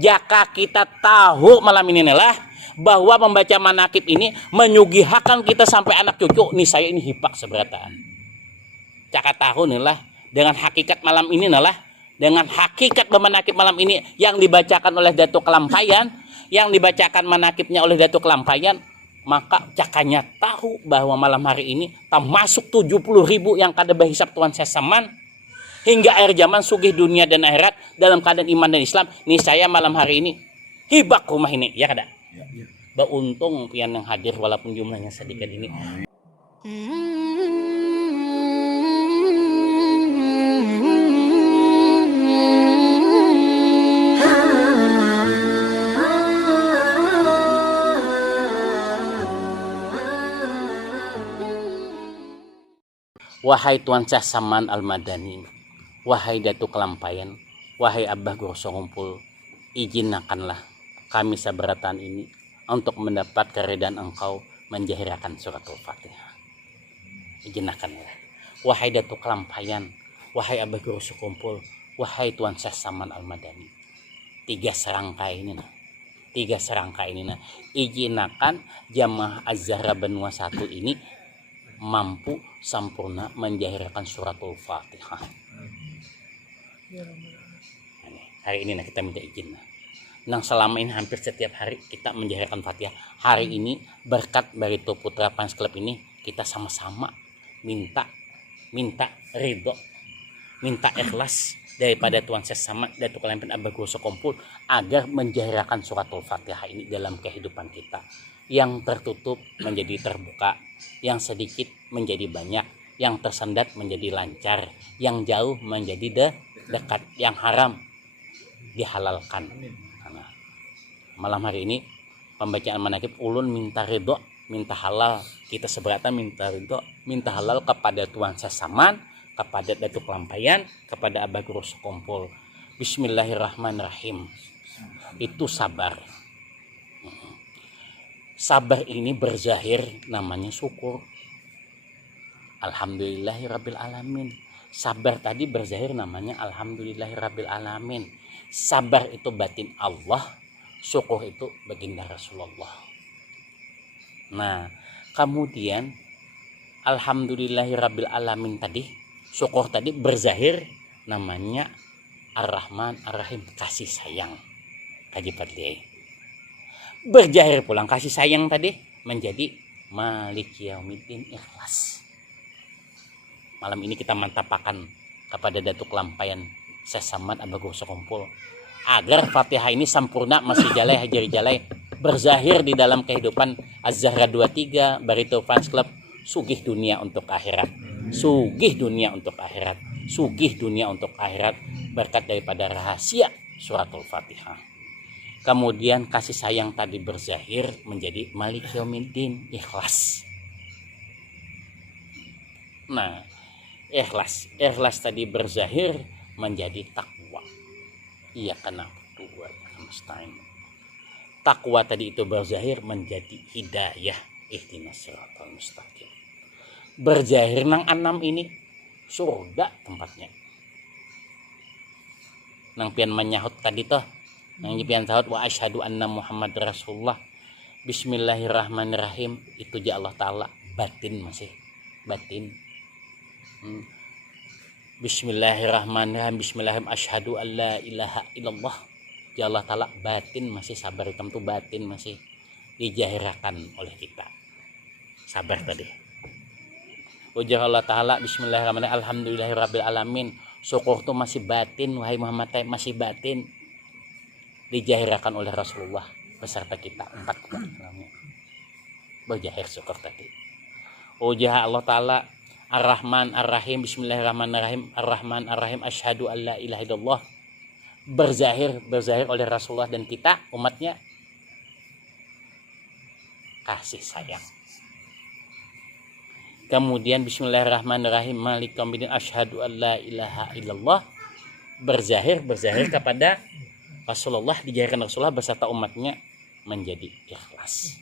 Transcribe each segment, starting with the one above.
Jika kita tahu malam ini lah bahwa membaca manakib ini menyugihakan kita sampai anak cucu, nih saya ini hipak seberataan. Caka tahu nih lah dengan hakikat malam ini lah, dengan hakikat manakib malam ini yang dibacakan oleh Datuk Kelampayan, yang dibacakan manakibnya oleh Datuk Kelampayan, maka cakanya tahu bahwa malam hari ini termasuk 70.000 yang kada berhisap Tuhan Sesaman hingga akhir zaman sugih dunia dan akhirat dalam keadaan iman dan Islam. Nih saya malam hari ini hibak rumah ini, ya kada? Ya. Beruntung pian yang hadir walaupun jumlahnya sedikit ini. Wahai Tuan Syah Saman Al-Madani, wahai Datuk Kelampayan, wahai Abah Goroso Kumpul, izinkanlah kami seberatan ini untuk mendapat keridhaan Engkau menjahirakan suratul Fatihah. Izinkanlah. Wahai Datuk Kelampayan, wahai Abah Goroso Kumpul, wahai Tuan Syah Saman Al-Madani. Tiga serangkai ini nah. Izinkan jamaah Az-Zahra Benua 1 ini mampu sempurna menjahirkan suratul Fatihah. Hari ini kita minta izin. Nang selama ini hampir setiap hari kita menjahirkan Fatihah. Hari ini berkat Barito Putra Fans Club ini kita sama-sama minta ridho, minta ikhlas daripada Tuan Syah Saman Datuk Kelampayan Abah Goroso Kumpul agar menjahirkan suratul Fatihah ini dalam kehidupan kita. Yang tertutup menjadi terbuka, yang sedikit menjadi banyak, yang tersendat menjadi lancar, yang jauh menjadi dekat, yang haram dihalalkan. Nah, malam hari ini pembacaan manakib ulun minta ridho, minta halal, kita seberatan minta ridho, minta halal kepada Tuan Syah Saman, kepada Datuk Kelampayan, kepada Abah Goroso Kumpul. Bismillahirrahmanirrahim. Itu sabar. Sabar ini berzahir namanya syukur. Alhamdulillahirabbil alamin. Sabar tadi berzahir namanya alhamdulillahirabbil alamin. Sabar itu batin Allah, syukur itu baginda Rasulullah. Nah, kemudian alhamdulillahirabbil alamin tadi, syukur tadi berzahir namanya Ar-Rahman Ar-Rahim, kasih sayang. Kaji Padliai. Berjahir pulang kasih sayang tadi menjadi Malik Yaumiddin, ikhlas. Malam ini kita mantapakan kepada Datuk Kelampayan Syah Saman Abah Goroso Kumpul agar Fatihah ini sempurna masih jalai hajar jalai berzahir di dalam kehidupan Az-Zahra 23 Barito Fans Club, sugih dunia untuk akhirat, sugih dunia untuk akhirat, sugih dunia untuk akhirat berkat daripada rahasia suratul Fatihah. Kemudian kasih sayang tadi berzahir menjadi Malik Yaumiddin, ikhlas. Nah, ikhlas tadi berzahir menjadi takwa. Iya kena dua mustahil. Takwa tadi itu berzahir menjadi hidayah, ihdinas siratal mustaqim. Berzahir nang 6 ini surga tempatnya. Nang pian menyahut tadi toh, nang pian sahut wa asyhadu anna Muhammad Rasulullah. Bismillahirrahmanirrahim, itu ja Allah Ta'ala batin masih batin. Bismillahirrahmanirrahim, bismillahirrahmanirrahim, asyhadu alla ilaha illallah, ya Allah Ta'ala batin masih, sabar hitam tuh batin masih dijahirkan oleh kita. Sabar tadi ujar Allah Ta'ala bismillahirrahmanirrahim, alhamdulillahirabbil alamin, syukur tuh masih batin, wahai Muhammad masih batin, dijahirkan oleh Rasulullah beserta kita 4 berjahir syukur tadi. Ujar Allah Ta'ala Ar-Rahman Ar-Rahim, bismillahirrahmanirrahim, Ar-Rahman Ar-Rahim, asyhadu alla ilaha illallah, berzahir oleh Rasulullah dan kita umatnya kasih sayang. Kemudian bismillahirrahmanirrahim, Malik Yaumiddin, asyhadu alla ilaha illallah, berzahir kepada Rasulullah, dijahirkan Rasulullah beserta umatnya menjadi ikhlas.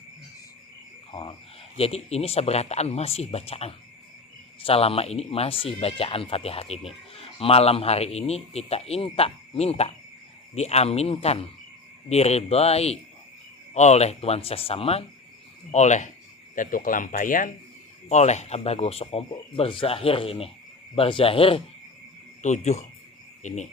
Jadi ini seberataan masih bacaan. Selama ini masih bacaan Fatihah ini. Malam hari ini kita minta diaminkan diridai oleh Tuan Sesaman, oleh Datuk Kelampayan, oleh Abah Gosok Kompol, berzahir 7 ini,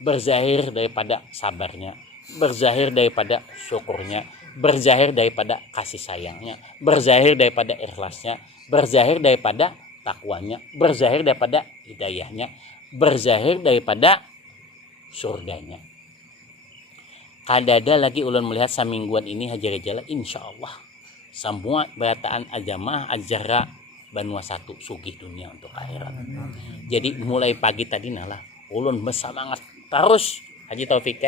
berzahir daripada sabarnya, berzahir daripada syukurnya, berzahir daripada kasih sayangnya, berzahir daripada ikhlasnya, berzahir daripada takwanya, berzahir daripada hidayahnya, berzahir daripada surganya. Kadada lagi ulun melihat samingguan ini hajar jala insyaallah semua berataan agama ajara Banua Satu sugih dunia untuk akhirat. Jadi mulai pagi tadi nalah ulun bersemangat terus Haji Taufik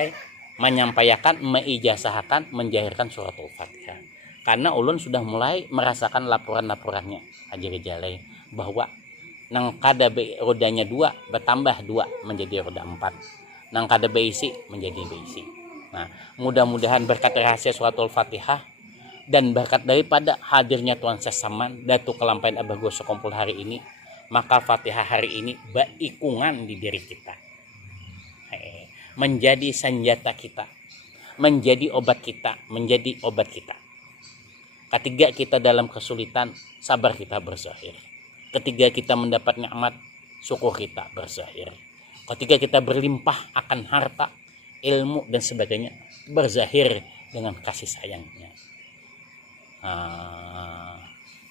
menyampaikan, meijazahkan, menjahirkan suratul Fatihah. Karena ulun sudah mulai merasakan laporan-laporannya hajar jala bahwa nang kada rodanya 2 bertambah 2 menjadi roda 4. Nang kada beisi menjadi beisi. Nah, mudah-mudahan berkat rahasia suratul Fatihah dan berkat daripada hadirnya Tuan Sesaman, Datuk Kelampayan Abah Gosok Kompol hari ini, maka Fatihah hari ini baikungan di diri kita. Menjadi senjata kita, menjadi obat kita, menjadi obat kita. Ketiga kita dalam kesulitan, sabar kita berzahir. Ketiga kita mendapat nikmat, syukur kita berzahir. Ketika kita berlimpah akan harta, ilmu dan sebagainya, berzahir dengan kasih sayangnya.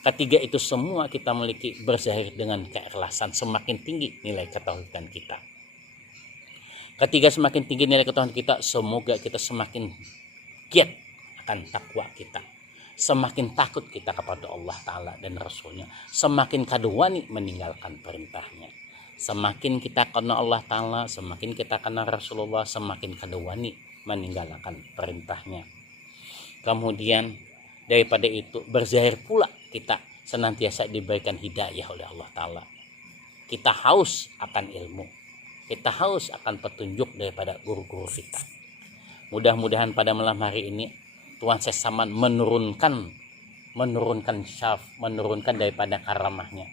Ketiga itu semua kita miliki, berzahir dengan keikhlasan, semakin tinggi nilai ketauhidan kita. Ketika semakin tinggi nilai ketauhidan kita, semoga kita semakin giat akan takwa kita, semakin takut kita kepada Allah Ta'ala dan Rasulnya, semakin kadwani meninggalkan perintahnya. Semakin kita kenal Allah Ta'ala, semakin kita kenal Rasulullah, semakin kadwani meninggalkan perintahnya. Kemudian daripada itu berzahir pula kita senantiasa diberikan hidayah oleh Allah Ta'ala. Kita haus akan ilmu, kita haus akan petunjuk daripada guru-guru kita. Mudah-mudahan pada malam hari ini Tuan Sesaman menurunkan syaf, menurunkan daripada karamahnya.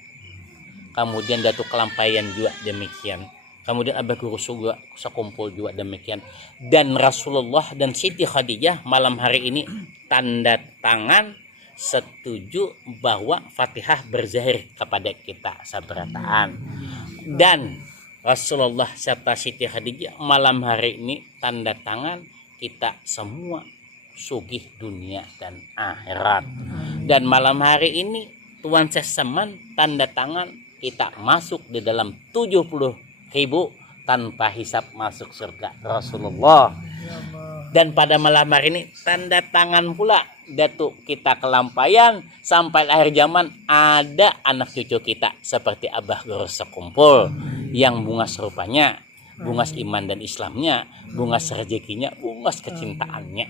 Kemudian Datuk Kelampayan juga demikian. Kemudian Abah Guru juga sekumpul juga demikian. Dan Rasulullah dan Siti Khadijah malam hari ini tanda tangan setuju bahwa Fatihah berzahir kepada kita sabarataan. Dan Rasulullah serta Siti Khadijah malam hari ini tanda tangan kita semua sugih dunia dan akhirat. Dan malam hari ini Tuan Sesaman tanda tangan kita masuk di dalam 70.000 tanpa hisap masuk surga Rasulullah. Dan pada malam hari ini tanda tangan pula Datuk kita Kelampayan sampai akhir zaman ada anak cucu kita seperti Abah Guru Sekumpul yang bungas rupanya, bungas iman dan Islamnya, bungas rezekinya, bungas kecintaannya.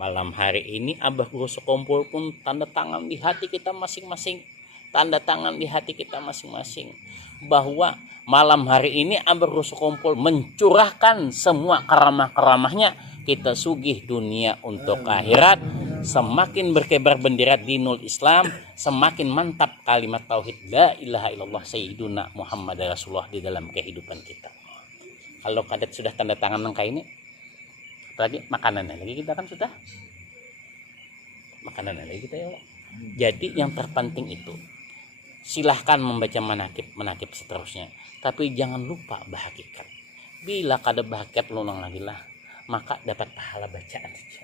Malam hari ini Abah Guru Sekumpul pun tanda tangan di hati kita masing-masing, tanda tangan di hati kita masing-masing bahwa malam hari ini Abah Guru Sekumpul mencurahkan semua karamah-karamahnya, kita sugih dunia untuk akhirat, semakin berkibar bendera dinul Islam, semakin mantap kalimat tauhid la ilaha illallah sayyiduna Muhammad Rasulullah di dalam kehidupan kita. Kalau kadet sudah tanda tangan nangka ini, apalagi makanannya lagi kita kan sudah makanannya lagi kita ya Allah. Jadi yang terpenting itu silahkan membaca manakib seterusnya, tapi jangan lupa bahagikat. Bila kada bahagikat lunang lagi lah, maka dapat pahala bacaan saja.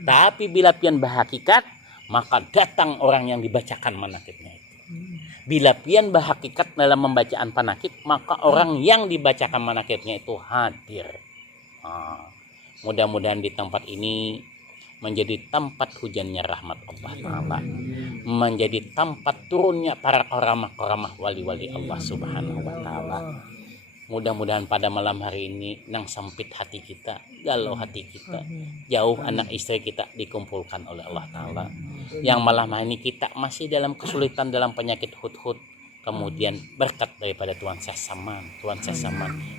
Tapi bila pian bahagikat, maka datang orang yang dibacakan manakibnya itu. Bila pian bahagikat dalam membacaan panakib, maka orang yang dibacakan manakibnya itu hadir. Mudah-mudahan di tempat ini menjadi tempat hujannya rahmat Allah Ta'ala, menjadi tempat turunnya para karamah-karamah wali-wali Allah Subhanahu wa Ta'ala. Mudah-mudahan pada malam hari ini nang sempit hati kita, galau hati kita, jauh anak istri kita dikumpulkan oleh Allah Ta'ala. Yang malam hari ini kita masih dalam kesulitan, dalam penyakit hud-hud, kemudian berkat daripada Tuan Sesaman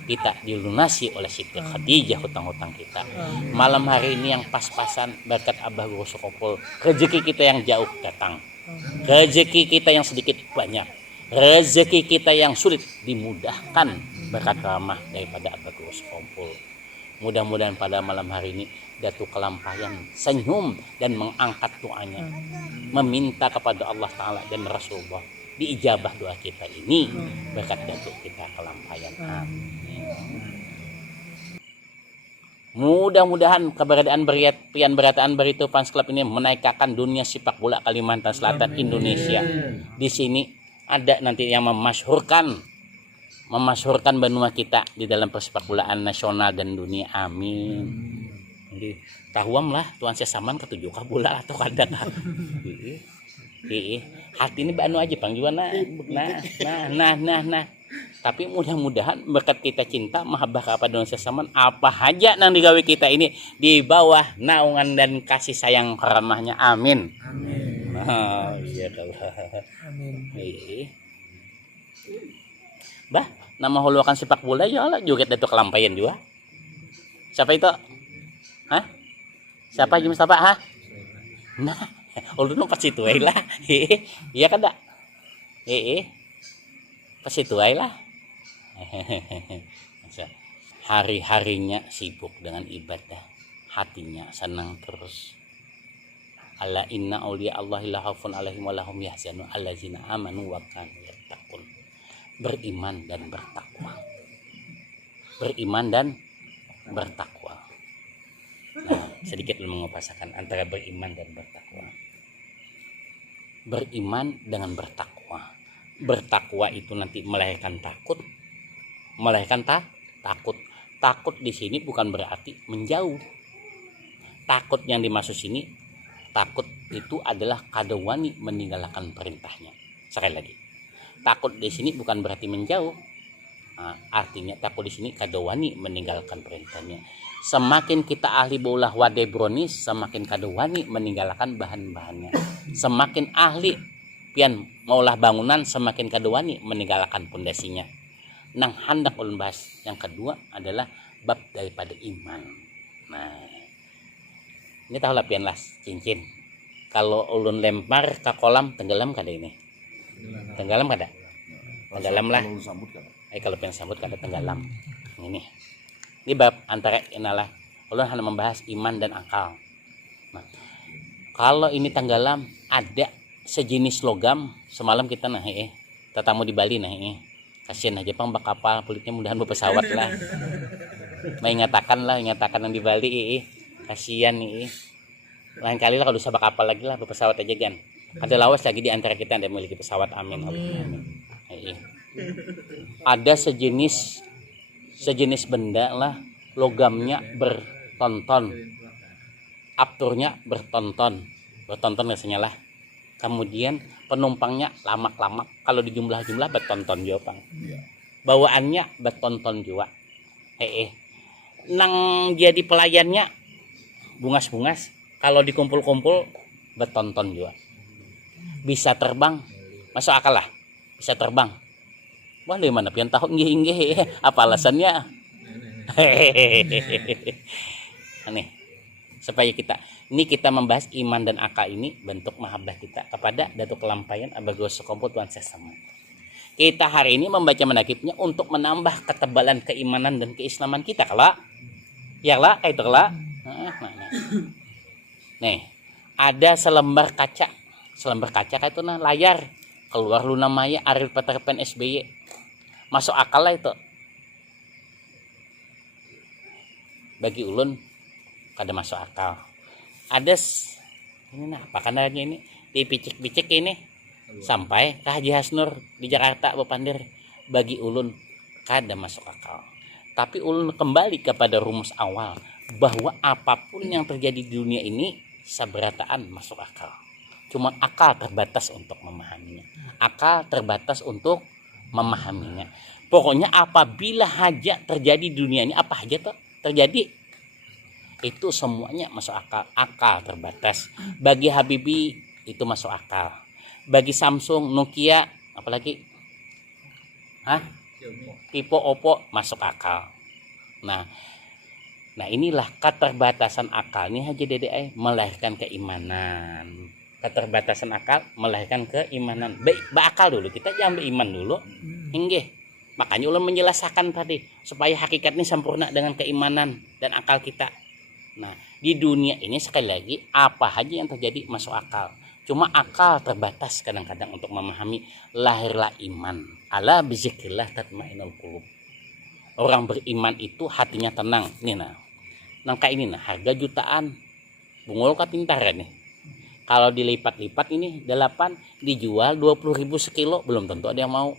kita dilunasi oleh Siti Khadijah hutang-hutang kita. Malam hari ini yang pas-pasan berkat Abah Guru Sekumpul, rezeki kita yang jauh datang, rezeki kita yang sedikit banyak, rezeki kita yang sulit dimudahkan berkat ramah daripada Abah Guru Sekumpul. Mudah-mudahan pada malam hari ini Datuk Kelampayan senyum dan mengangkat doanya, meminta kepada Allah Ta'ala dan Rasulullah diijabah doa kita ini berkat Datuk kita Kelampayan. Amin. Mudah-mudahan keberadaan Pian Berataan Barito Fans Club ini menaikkan dunia sepak bola Kalimantan Selatan Indonesia. Di sini ada nanti yang memasyhurkan benua kita di dalam persepak bolaan nasional dan dunia. Amin. Jadi tahuam lah Tuan Sesaman ketujuh kah bola atau kadang hati ini banu aja Bang Juan nah. Tapi mudah-mudahan berkat kita cinta mahabbah kepada Tuan Sesaman apa aja nang digawe kita ini di bawah naungan dan kasih sayang ramahnya. Amin. Amin. Oh, iya kalau. Amin. Bah, nama huluakan sepak bola ya lah joget Datuk Kelampayan juga. Siapa itu? Hah? Siapa Haji Mustafa? Hah? Nah, ulun pas itu ae lah. Iya kan dak? Pas itu ae lah. Hari-harinya sibuk dengan ibadah, hatinya senang terus. Ala inna auliya Allahi la khaufun alaihim wa lahum yahzanun allazina amanu wa kanu yattaqun. Beriman dan bertakwa. Beriman dan bertakwa. Nah, sedikit mengupasakan antara beriman dan bertakwa. Beriman dengan bertakwa. Bertakwa itu nanti melahirkan takut. Melahirkan takut. Takut di sini bukan berarti menjauh. Takut yang dimaksud sini, takut itu adalah kadawani meninggalkan perintahnya. Sekali lagi. Takut di sini bukan berarti menjauh. Nah, artinya takut di sini kadawani meninggalkan perintahnya. Semakin kita ahli baulah wadebronis, semakin kadawani meninggalkan bahan-bahannya. Semakin ahli pian maulah bangunan, semakin kadawani meninggalkan pondasinya. Nang hendak ulun bahas yang kedua adalah bab daripada iman. Nah, ini tahulah pian las cincin. Kalau ulun lempar ke kolam tenggelam kada ini? Tenggelam kada? Tenggelam lah. Kalau pian sambut kada tenggelam. Ini bab antara inalah ulun hanya membahas iman dan akal. Nah, kalau ini tenggelam ada sejenis logam semalam kita tetamu di Bali kasihan aja Pang bak kapal kulitnya mudahan berpesawat lah. Ingatakan yang di Bali kasihan nih. Lain kali lah kalau bisa bak kapal lagi lah berpesawat aja kan. Ada lawas lagi di antara kita yang memiliki pesawat. Amin. Ada sejenis benda lah, logamnya bertonton, apturnya bertonton biasanya lah. Kemudian penumpangnya lamak-lamak, kalau di jumlah-jumlah bertonton juga Bang. Bawaannya bertonton juga. Nang jadi pelayannya bungas-bungas, kalau dikumpul-kumpul bertonton juga. Bisa terbang, masuk akal lah, bisa terbang. Wah, dari mana pian tahu nggih apa alasannya? Aneh. Supaya kita membahas iman dan akal ini bentuk mahabbah kita kepada Datuk Kelampayan Abagus Sukompo Tuan Sesaman. Kita hari ini membaca menakibnya untuk menambah ketebalan keimanan dan keislaman kita kalau ya lah kayak itu lah. Nih, ada selembar kaca kayak itu layar keluar Luna Maya Ariel Peter Pan SBY. Masuk akal lah itu. Bagi ulun kada masuk akal. Ada ini apa kanalnya ini dipicik-picik ini sampai ke Haji Hasnur di Jakarta Bapandir. Bagi ulun kada masuk akal. Tapi ulun kembali kepada rumus awal bahwa apapun yang terjadi di dunia ini saberataan masuk akal. Cuma akal terbatas untuk memahaminya. Pokoknya apabila haja terjadi di dunia ini, apa aja tuh terjadi, itu semuanya masuk akal. Akal terbatas. Bagi Habibi itu masuk akal. Bagi Samsung, Nokia, apalagi Vivo, Oppo masuk akal. Nah inilah keterbatasan akal ini Haji Dede melahirkan keimanan. Keterbatasan akal melahirkan keimanan. Baik, berakal dulu, kita jangan beriman dulu. Inggih, Makanya ulun menjelaskan tadi supaya hakikat ini sempurna dengan keimanan dan akal kita. Nah, di dunia ini sekali lagi apa aja yang terjadi masuk akal. Cuma akal terbatas kadang-kadang untuk memahami lahirlah iman. Ala bizikrillah tatmainnul qulub. Orang beriman itu hatinya tenang. Nih nah. Nangka ini nah harga jutaan. Bungul ka pintar nih. Kalau dilipat-lipat ini 8 dijual 20.000 sekilo belum tentu ada yang mau.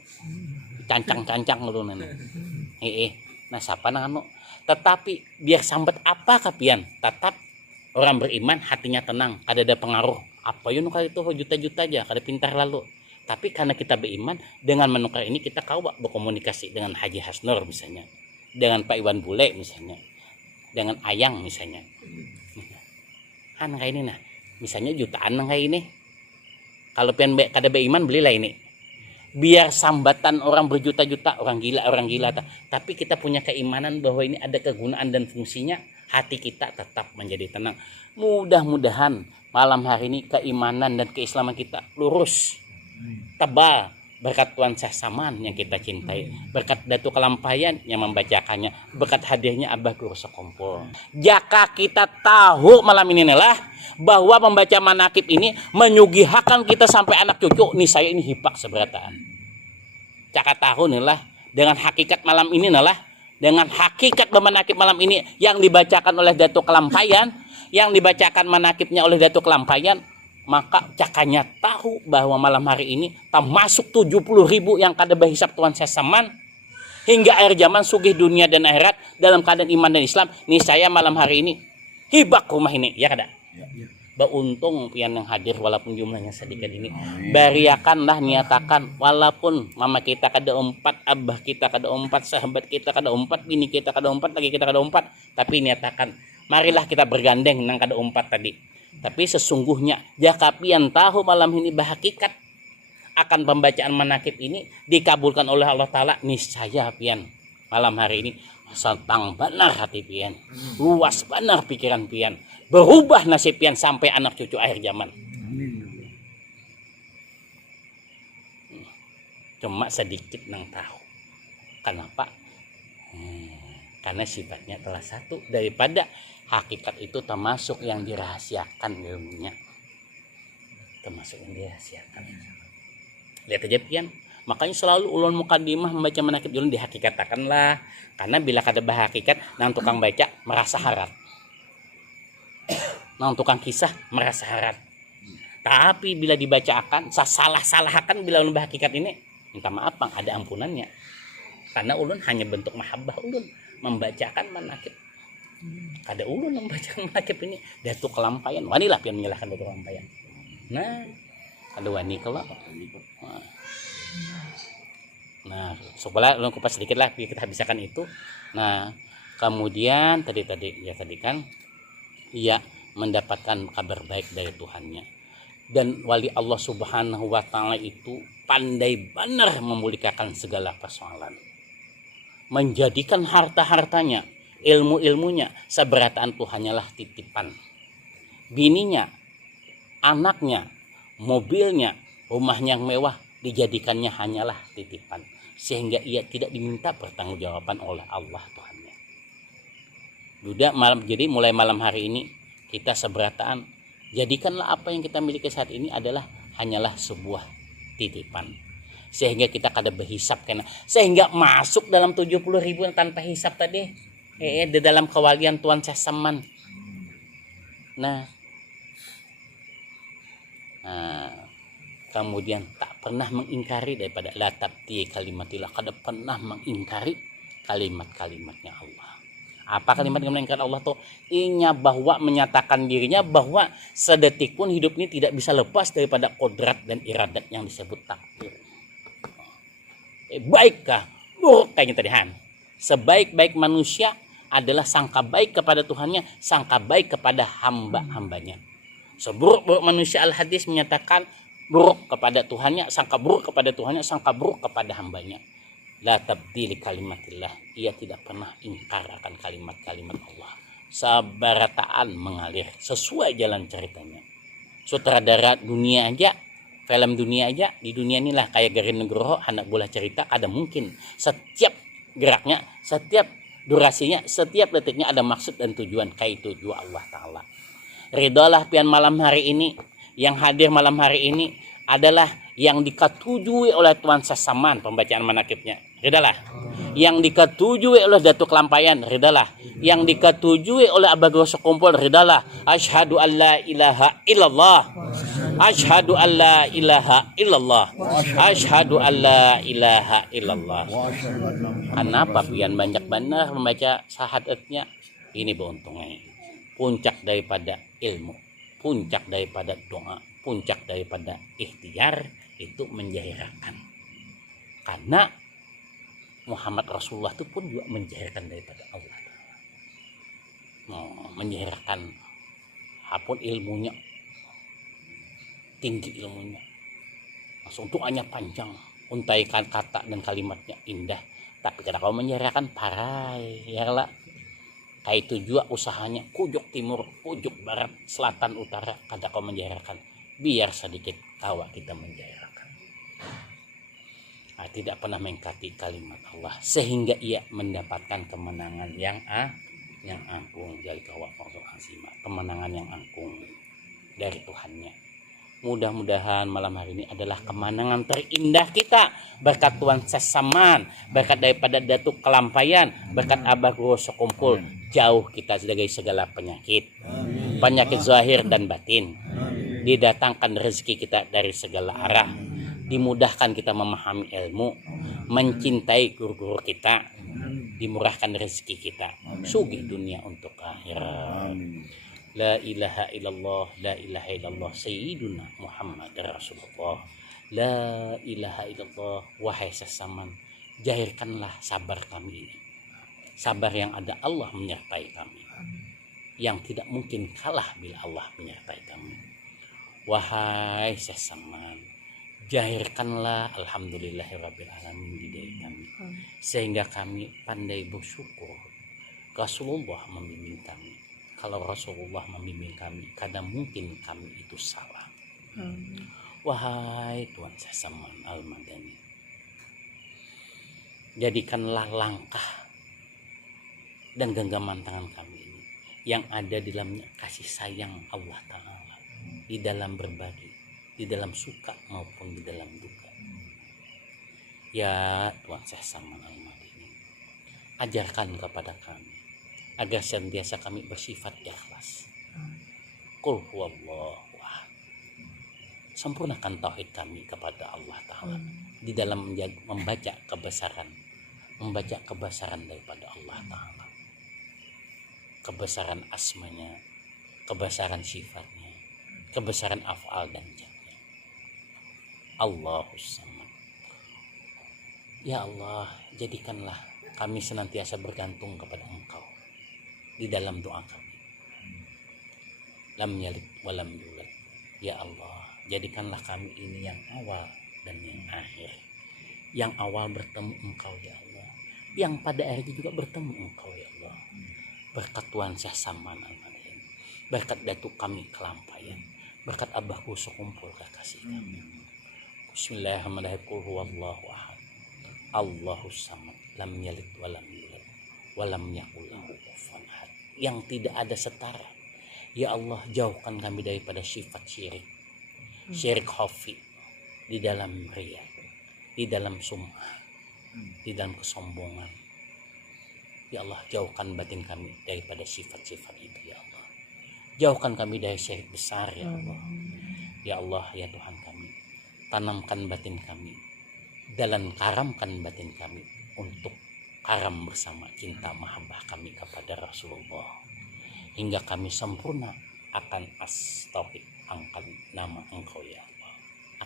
Cancang-cancang lu nana. Nah siapa nang tetapi biar sambat apa kapian tetap orang beriman hatinya tenang kada ada pengaruh apa yun kali itu juta-juta aja kada pintar lalu tapi karena kita beriman dengan menukar ini kita kau berkomunikasi dengan Haji Hasnur misalnya dengan Pak Iwan Bule misalnya dengan Ayang misalnya kan kayak ini nah misalnya jutaan nang kayak ini kalau pian kada beriman belilah ini biar sambatan orang berjuta-juta orang gila tapi kita punya keimanan bahwa ini ada kegunaan dan fungsinya hati kita tetap menjadi tenang mudah-mudahan malam hari ini keimanan dan keislaman kita lurus tebal berkat Tuan Syekh Saman yang kita cintai berkat Datuk Kelampayan yang membacakannya berkat hadirnya Abah Guru Sekompol jika kita tahu malam ini lah bahwa membaca manakib ini menyugihakan kita sampai anak cucu nih saya ini hipak seberataan caka tahu nih lah dengan hakikat malam ini lah dengan hakikat manakib malam ini yang dibacakan oleh Datuk Kelampayan yang dibacakan manakibnya oleh Datuk Kelampayan maka cakanya tahu bahwa malam hari ini termasuk 70.000 yang kada berhisap Tuan Syekh Saman hingga akhir zaman sugih dunia dan akhirat dalam keadaan iman dan Islam nih saya malam hari ini hibak rumah ini ya kada beruntung pian yang hadir walaupun jumlahnya sedikit ini bariakanlah niatakan walaupun mama kita kada 4 abah kita kada 4 sahabat kita kada 4 bini kita kada 4 lagi kita kada 4 tapi niatakan marilah kita bergandeng nang kada 4 tadi tapi sesungguhnya jika pian tahu malam ini berhakikat akan pembacaan manakib ini dikabulkan oleh Allah Ta'ala niscaya pian malam hari ini santang benar hati pian luas benar pikiran pian berubah nasib pian sampai anak cucu akhir zaman cuma sedikit nang tahu kenapa karena sifatnya telah satu daripada hakikat itu termasuk yang dirahasiakan ilmunya termasuk yang dirahasiakan lihat aja pian makanya selalu ulun mukadimah membaca manakib ulun dihakikatakanlah karena bila kada berhakikat nang tukang baca merasa harat nang tukang kisah merasa harat tapi bila dibacakan salah-salahkan bila ulun berhakikat ini minta maaf bang ada ampunannya karena ulun hanya bentuk mahabbah ulun membacakan manakib kada ulun membacakan manakib ini Datuk Kelampayan wanilah pian menyalahkan Datuk Kelampayan nah ada wani kalau nah supaya ulun kupas sedikit lah kita habiskan itu nah kemudian tadi kan ia mendapatkan kabar baik dari Tuhannya dan wali Allah Subhanahu wa Ta'ala itu pandai benar memulihkan segala persoalan menjadikan harta-hartanya ilmu-ilmunya seberataan Tuhannya lah titipan bininya anaknya mobilnya rumahnya yang mewah dijadikannya hanyalah titipan sehingga ia tidak diminta pertanggungjawaban oleh Allah Tuhannya jadi mulai malam hari ini kita seberataan jadikanlah apa yang kita miliki saat ini adalah hanyalah sebuah titipan sehingga kita kada berhisap kena sehingga masuk dalam 70.000 tanpa hisap tadi di dalam kewalian Tuan Syekh Saman nah kemudian tak pernah mengingkari daripada la tabti kalimatillah kada pernah mengingkari kalimat-kalimatnya Allah apa kalimat yang mengingkari Allah tuh inya bahwa menyatakan dirinya bahwa sedetik pun hidup ini tidak bisa lepas daripada kodrat dan iradat yang disebut takdir baikkah buruk kayaknya tadi Han sebaik-baik manusia adalah sangka baik kepada Tuhannya sangka baik kepada hamba-hambanya seburuk-buruk manusia al-hadis menyatakan buruk kepada Tuhannya sangka buruk kepada Tuhannya sangka buruk kepada hambanya la tabdili kalimatillah ia tidak pernah ingkar akan kalimat-kalimat Allah sabarataan mengalir sesuai jalan ceritanya sutradara dunia aja film dunia aja, di dunia inilah kayak Garin Nugroho anak bola cerita, ada mungkin setiap geraknya, setiap durasinya, setiap detiknya ada maksud dan tujuan, kayak tujuan Allah Ta'ala. Ridalah pian malam hari ini, yang hadir malam hari ini adalah yang diketujui oleh Tuan Sasaman, pembacaan manakibnya, ridalah. Yang diketujui oleh Datuk Lampayan, ridalah. Yang diketujui oleh Abah Grosso Kumpul, ridalah. Asyhadu an la ilaha illallah. Asyhadu an la ilaha illallah. Asyhadu an la ilaha illallah. Kenapa pian banyak benar membaca syahadatnya? Ini beruntungnya. Puncak daripada ilmu, puncak daripada doa, puncak daripada ikhtiar itu menjahirkan. Karena Muhammad Rasulullah itu pun juga menjahirkan daripada Allah. Menjahirkan apapun ilmunya, tinggi ilmunya, langsung doanya panjang, untaikan kata dan kalimatnya indah. Tapi kalau menjahirkan parai, ya lah. Kayak itu juga usahanya kujok timur, kujok barat, selatan, utara. Kada kau menjahirkan, biar sedikit tawa kita menjahirkan. Tidak pernah mengingkati kalimat Allah sehingga ia mendapatkan kemenangan yang agung, jadi kemenangan yang agung dari Tuhannya. Mudah-mudahan malam hari ini adalah kemenangan terindah kita berkat Tuan Sasaman, berkat daripada Datuk Kelampayan, berkat Abah Grosso Kumpul. Jauh kita dari segala penyakit, penyakit zahir dan batin. Didatangkan rezeki kita dari segala arah, dimudahkan kita memahami ilmu, mencintai guru-guru kita, dimurahkan rezeki kita, sugih dunia untuk akhirat. La ilaha illallah, la ilaha illallah Sayyiduna Muhammad Rasulullah. La ilaha illallah. Wahai Sasaman, jahirkanlah sabar kami ini, sabar yang ada Allah menyertai kami, yang tidak mungkin kalah bila Allah menyertai kami. Wahai Sasaman, jahirkanlah alhamdulillahirrabbilalamin di diri kami, sehingga kami pandai bersyukur. Rasulullah membimbing kami. Kalau Rasulullah membimbing kami, kadang mungkin kami itu salah. Wahai Tuan Sasaman Al-Madani, jadikanlah langkah dan genggaman tangan kami ini yang ada di dalamnya kasih sayang Allah Ta'ala, di dalam berbagi, di dalam suka maupun di dalam duka. Ya Tuan Sasaman Al-Madani, ajarkan kepada kami agar senantiasa kami bersifat ikhlas. Qul huwallahu ahad. Sempurnakan tauhid kami kepada Allah Ta'ala di dalam membaca kebesaran daripada Allah Ta'ala, kebesaran asmanya, kebesaran sifatnya, kebesaran af'al dan zatnya. Allahus Samad. Ya Allah, jadikanlah kami senantiasa bergantung kepada Engkau di dalam doa kami. Lam yalid walam yulad. Ya Allah, jadikanlah kami ini yang awal dan yang akhir. Yang awal bertemu Engkau ya Allah, yang pada akhirnya juga bertemu Engkau ya Allah. Berkat Tuan Sasaman Al-Madani, berkat Datuk kami Kelampayan, berkat Abah Grosso Kumpul kekasih kami. Bismillahirrahmanirrahim. Qul huwallahu ahad, Allahus Samad, lam yalid walam yulad walam yakul lahu kufuwan ahad. Yang tidak ada setara. Ya Allah, jauhkan kami daripada sifat syirik, syirik khafi, di dalam riya, di dalam sum'ah, di dalam kesombongan. Ya Allah, jauhkan batin kami daripada sifat-sifat itu ya Allah. Jauhkan kami dari syirik besar ya Allah. Ya Allah, ya Tuhan kami, tanamkan batin kami dan karamkan batin kami untuk karam bersama cinta mahabbah kami kepada Rasulullah, hingga kami sempurna akan tauhid, akan nama Engkau ya Allah,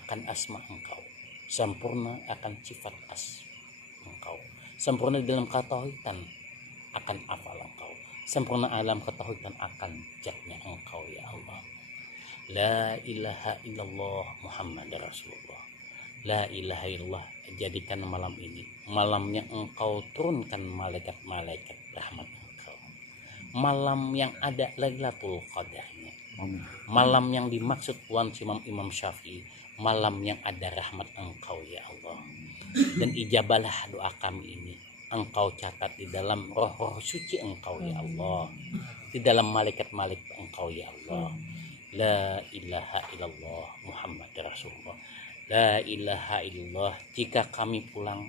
akan asma Engkau, sempurna akan sifat Engkau, sempurna dalam ketauhidan akan afal Engkau, sempurna alam ketauhidan akan zatnya Engkau ya Allah. La ilaha illallah Muhammad Rasulullah. La ilaha illallah. Jadikan malam ini malamnya Engkau turunkan malaikat-malaikat rahmat Engkau, malam yang ada Lailatul Qadarnya, malam yang dimaksud Tuan Imam Syafi'i, malam yang ada rahmat Engkau ya Allah. Dan ijabalah doa kami ini. Engkau catat di dalam roh-roh suci Engkau ya Allah, di dalam malaikat-malaikat Engkau ya Allah. La ilaha illallah Muhammad Rasulullah. La ilaha illallah. Jika kami pulang,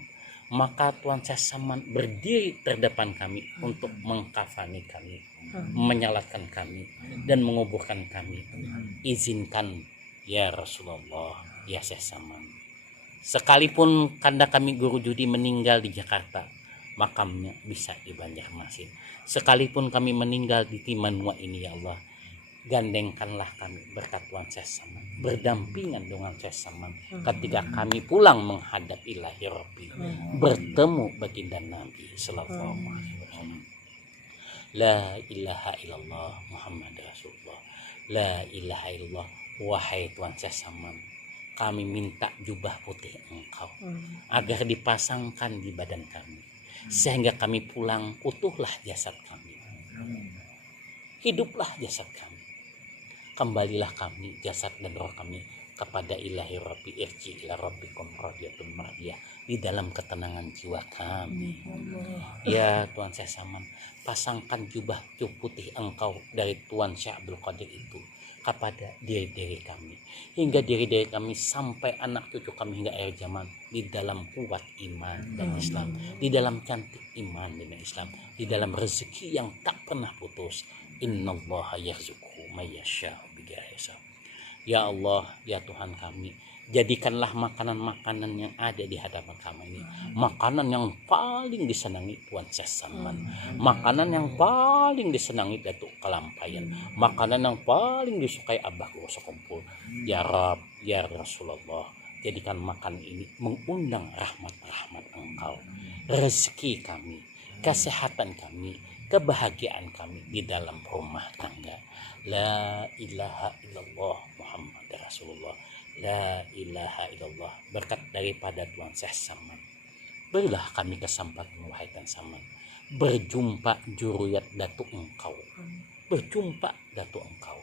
maka Tuhan Sesaman berdiri terdepan kami untuk mengkafani kami, menyalatkan kami, dan menguburkan kami. Izinkan ya Rasulullah, ya Sesaman. Sekalipun kanda kami Guru Judi meninggal di Jakarta, makamnya bisa di Banjarmasin. Sekalipun kami meninggal di Timanua ini ya Allah, gandengkanlah kami berkat Tuhan Sesaman, berdampingan dengan Sesaman ketika kami pulang menghadap ilahi Rabbi, bertemu baginda Nabi sallallahu alaihi wasallam. La ilaha illallah Muhammad Rasulullah. La ilaha illallah. Wahai Tuhan Sesaman, kami minta jubah putih Engkau agar dipasangkan di badan kami, sehingga kami pulang utuhlah jasad kami, hiduplah jasad kami, kembalilah kami jasad dan roh kami kepada ilahi Rabbi, irji ila rabbikum radiyatun mardiyah, di dalam ketenangan jiwa kami. Ya Tuhan Sesaman, pasangkan jubah putih Engkau dari Tuan Syekh Abdul Qadir itu kepada diri-diri kami, hingga diri-diri kami sampai anak cucu kami hingga akhir zaman, di dalam kuat iman dan Islam, di dalam cantik iman dan Islam, di dalam rezeki yang tak pernah putus. Innallaha yarzuqu may yasha'u bighairi hisab. Ya Allah, ya Tuhan kami, jadikanlah makanan-makanan yang ada di hadapan kami ini makanan yang paling disenangi Tuan Sesaman, makanan yang paling disenangi Datuk Kalampayan, makanan yang paling disukai Abah Guru Sekumpul. Ya Rab, ya Rasulullah, jadikan makan ini mengundang rahmat-rahmat Engkau, rezeki kami, kesehatan kami, kebahagiaan kami di dalam rumah tangga. La ilaha illallah Muhammad Rasulullah. La ilaha illallah. Berkat daripada Tuhan Sesaman, berilah kami kesempatan wahai Tuhan Sesaman, berjumpa juruyat Datuk Engkau, berjumpa Datuk Engkau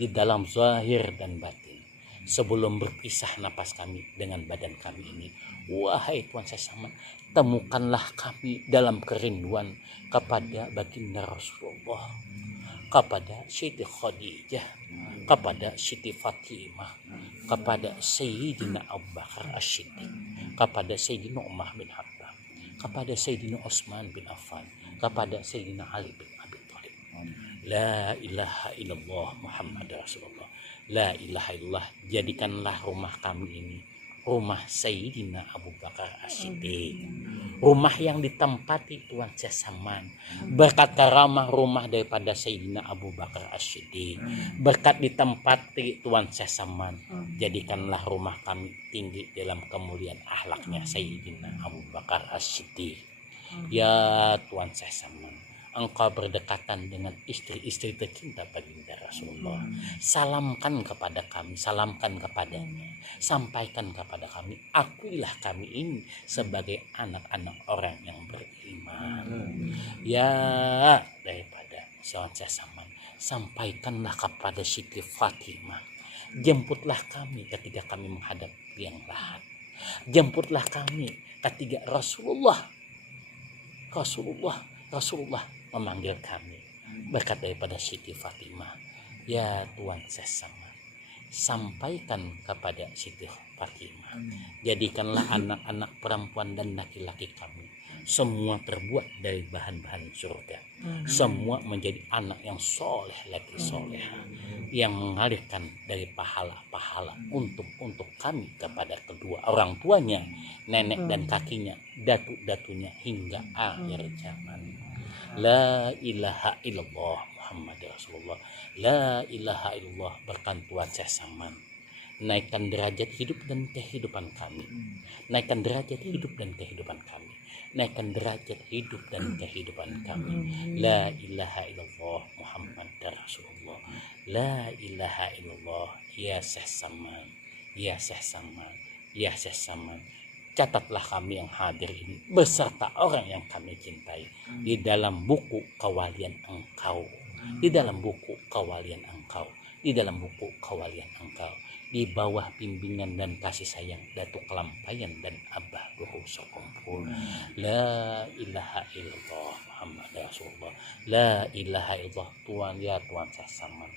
di dalam zahir dan batin, sebelum berpisah napas kami dengan badan kami ini. Wahai Tuhan Sesaman, temukanlah kami dalam kerinduan kepada baginda Rasulullah, kepada Siti Khadijah, kepada Siti Fatimah, kepada Sayyidina Abu Bakar As-Siddiq, kepada Sayyidina Umar bin Khattab, kepada Sayyidina Utsman bin Affan, kepada Sayyidina Ali bin Abi Thalib. La ilaha illallah Muhammad Rasulullah. La ilaha illallah. Jadikanlah rumah kami ini rumah Sayyidina Abu Bakar As-Siddiq, rumah yang ditempati Tuan Sesaman, berkat karamah rumah daripada Sayyidina Abu Bakar As-Siddiq, berkat ditempati Tuan Sesaman, jadikanlah rumah kami tinggi dalam kemuliaan akhlaknya Sayyidina Abu Bakar As-Siddiq. Ya Tuan Sesaman, Engkau berdekatan dengan istri-istri tercinta baginda Rasulullah. Salamkan kepada kami, salamkan kepadanya, sampaikan kepada kami, akuilah kami ini sebagai anak-anak orang yang beriman. Ya daripada Tuan Sesaman, sampaikanlah kepada Siti Fatimah, jemputlah kami ketika kami menghadap liang lahat, jemputlah kami ketika Rasulullah memanggil kami. Berkat daripada Siti Fatimah, ya Tuan Sesaman, sampaikan kepada Siti Fatimah, jadikanlah anak-anak perempuan dan laki-laki kami semua terbuat dari bahan-bahan surga, semua menjadi anak yang soleh lagi soleh, yang mengalirkan dari pahala-pahala untuk kami kepada kedua orang tuanya, nenek dan kakinya, datu-datunya hingga akhir zaman. La ilaha illallah Muhammad Rasulullah. La ilaha illallah. Berkat Tuhan Sesaman, naikkan derajat hidup dan kehidupan kami, naikkan derajat hidup dan kehidupan kami, naikkan derajat hidup dan kehidupan kami. La ilaha illallah Muhammad Rasulullah. La ilaha illallah. Ya Sesaman, ya Sesaman, ya Sesaman, catatlah kami yang hadir ini beserta orang yang kami cintai di dalam buku kewalian Engkau, di dalam buku kewalian Engkau, di dalam buku kewalian Engkau, di bawah bimbingan dan kasih sayang Datuk Kelampayan dan Abah Guru Sokumpul. La ilaha illallah Muhammad Rasulullah. La ilaha illallah. Tuhan ya Tuhan Sasaman,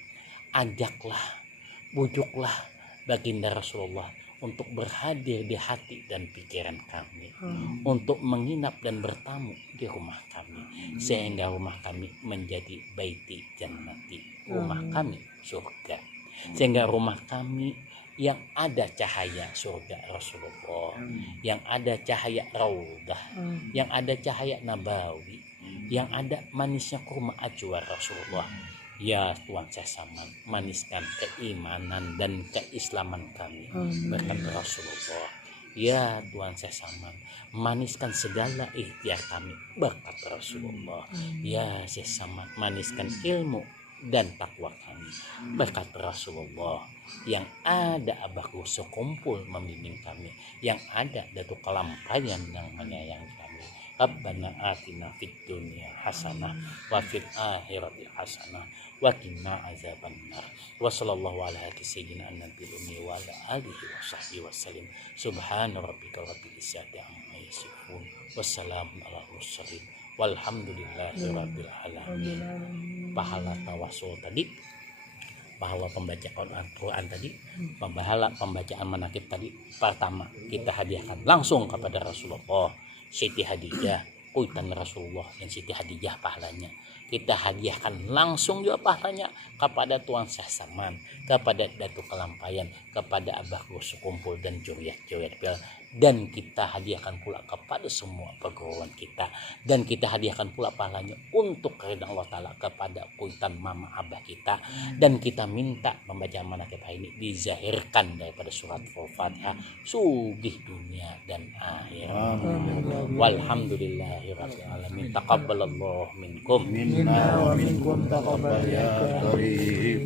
ajaklah, bujuklah baginda Rasulullah untuk berhadir di hati dan pikiran kami, untuk menginap dan bertamu di rumah kami, sehingga rumah kami menjadi baiti jannati, rumah kami surga, sehingga rumah kami yang ada cahaya surga Rasulullah, yang ada cahaya raudah, yang ada cahaya nabawi, yang ada manisnya kurma ajwa Rasulullah. Ya Tuhan Sasaman, maniskan keimanan dan keislaman kami berkat Rasulullah. Ya Tuhan Sasaman, maniskan segala ikhtiar kami berkat Rasulullah. Ya Sasaman, maniskan ilmu dan takwa kami berkat Rasulullah. Yang ada Abah Guru Sokumpul membimbing kami, yang ada Datuk Kelampayan yang menyayangi kami. Rabbana atina fid dunya hasanah wa fil akhirati hasanah wa qina azabannar. Wa sallallahu ala sayyidina nabiyil ummi wa ala alihi wa sahbihi wasallim. Subhana rabbika rabbil izzati amma yasifun. Wassalamun ala mursalin. Walhamdulillahi rabbil alamin. Pahala tawasul tadi, pahala pembacaan Al-Quran tadi, pahala pembacaan manaqib tadi, pertama kita hadiahkan langsung kepada Rasulullah, Siti Hadijah, kuitan Rasulullah dan Siti Hadijah pahalanya. Kita hadiahkan langsung juga pahalanya kepada Tuan Sasaman, kepada Datuk Kelampayan, kepada Abah Guru Sokumpul dan Juriat-Juriat Bel. Dan kita hadiahkan pula kepada semua perguruan kita, dan kita hadiahkan pula pahalanya untuk keridhaan Allah Ta'ala kepada kuitan mama abah kita. Dan kita minta pembacaan manaqib ini dizahirkan daripada surat Al-Fatihah, sugih dunia dan akhirat. Walhamdulillahirabbil alamin. Taqabbalallahu minkum Minna wa minkum taqabbal ya karim.